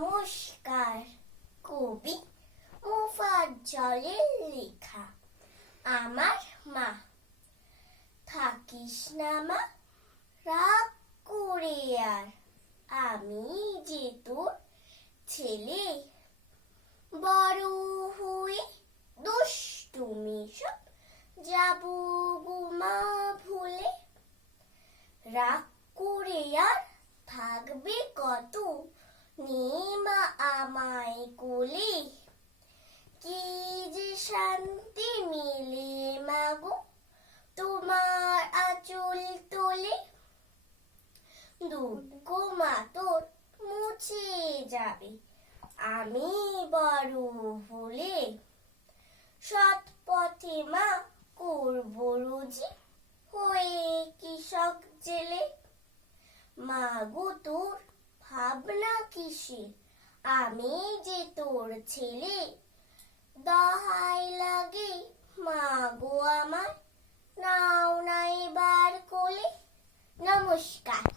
নমস্কার। কবি মোফাজ্জলের লেখা। আমার মা। থাকিস না মা রাগ করে আর, আমি যে তোর ছেলে। বড় হয়ে দুষ্টুমি সব যাব গো মা ভুলে। রাগ করে আর থাকবে কত, নে মা আমায় কোলে। কি যে শান্তি মিলে মাগো তোমার আঁচল তোলে। দুঃখ মা তোর মুছে যাবে আমি বড় হলে। সৎ পথে মা করব রুজি হয়ে কৃষক জেলে। মাগো তোর ভাবনা কিসের, আমি যে তোর ছেলে। দহাই লাগে মাগো আমার, নাও না এবার কোলে। নমস্কার।